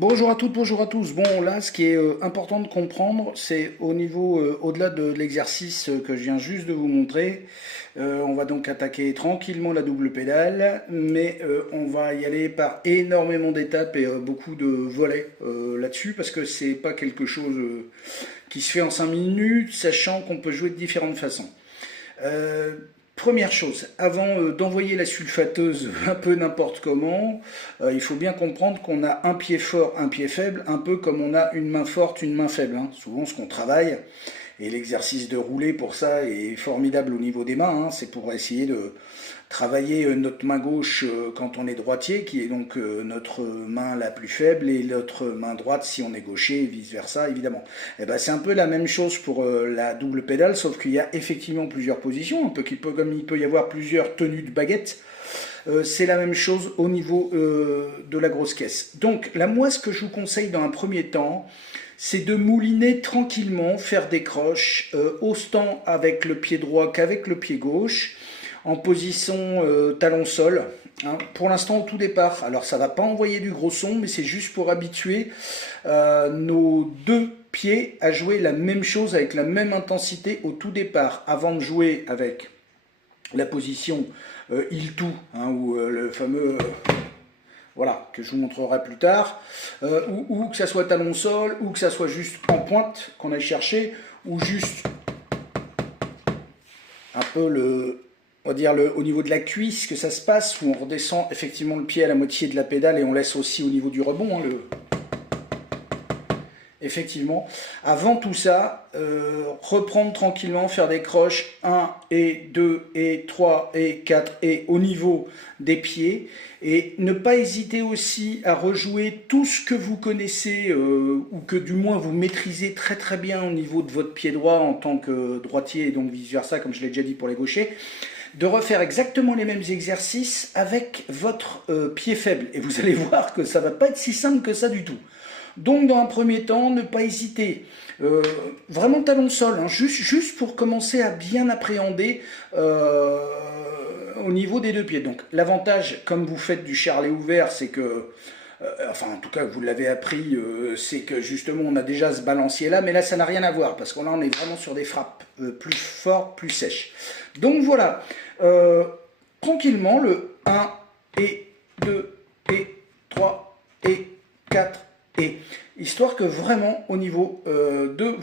Bonjour à toutes, bonjour à tous. Bon, là, ce qui est important de comprendre, c'est au niveau, au-delà de l'exercice que je viens juste de vous montrer, on va donc attaquer tranquillement la double pédale, mais on va y aller par énormément d'étapes et beaucoup de volets là-dessus, parce que c'est pas quelque chose qui se fait en 5 minutes, sachant qu'on peut jouer de différentes façons. Euh, Première chose, avant d'envoyer la sulfateuse un peu n'importe comment, il faut bien comprendre qu'on a un pied fort, un pied faible, un peu comme on a une main forte, une main faible. Hein. Souvent ce qu'on travaille, et l'exercice de rouler pour ça est formidable au niveau des mains, hein. C'est pour essayer de travailler notre main gauche quand on est droitier, qui est donc notre main la plus faible, et notre main droite si on est gaucher, et vice-versa, évidemment. Et ben, c'est un peu la même chose pour la double pédale, sauf qu'il y a effectivement plusieurs positions, un peu comme il peut y avoir plusieurs tenues de baguette. C'est la même chose au niveau de la grosse caisse. Donc là, moi, ce que je vous conseille dans un premier temps, c'est de mouliner tranquillement, faire des croches, autant avec le pied droit qu'avec le pied gauche, en position talon-sol. Hein, pour l'instant, au tout départ, alors ça ne va pas envoyer du gros son, mais c'est juste pour habituer nos deux pieds à jouer la même chose avec la même intensité au tout départ, avant de jouer avec la position il-tout, hein, ou le fameux... voilà, que je vous montrerai plus tard, ou que ça soit talon-sol, ou que ça soit juste en pointe qu'on aille chercher, ou juste un peu on va dire au niveau de la cuisse que ça se passe, où on redescend effectivement le pied à la moitié de la pédale et on laisse aussi au niveau du rebond, hein, effectivement. Avant tout ça, reprendre tranquillement, faire des croches 1 et 2 et 3 et 4 et au niveau des pieds. Et ne pas hésiter aussi à rejouer tout ce que vous connaissez ou que du moins vous maîtrisez très très bien au niveau de votre pied droit en tant que droitier et donc vice versa, comme je l'ai déjà dit pour les gauchers, de refaire exactement les mêmes exercices avec votre pied faible. Et vous allez voir que ça ne va pas être si simple que ça du tout. Donc dans un premier temps, ne pas hésiter, vraiment talon-sol, hein, juste pour commencer à bien appréhender au niveau des deux pieds. Donc l'avantage, comme vous faites du charlet ouvert, c'est que, enfin en tout cas vous l'avez appris, c'est que justement on a déjà ce balancier là, mais là ça n'a rien à voir, parce que là on est vraiment sur des frappes plus fortes, plus sèches. Donc voilà, tranquillement le 1 et 2 et 3 et 4 et histoire que vraiment au niveau de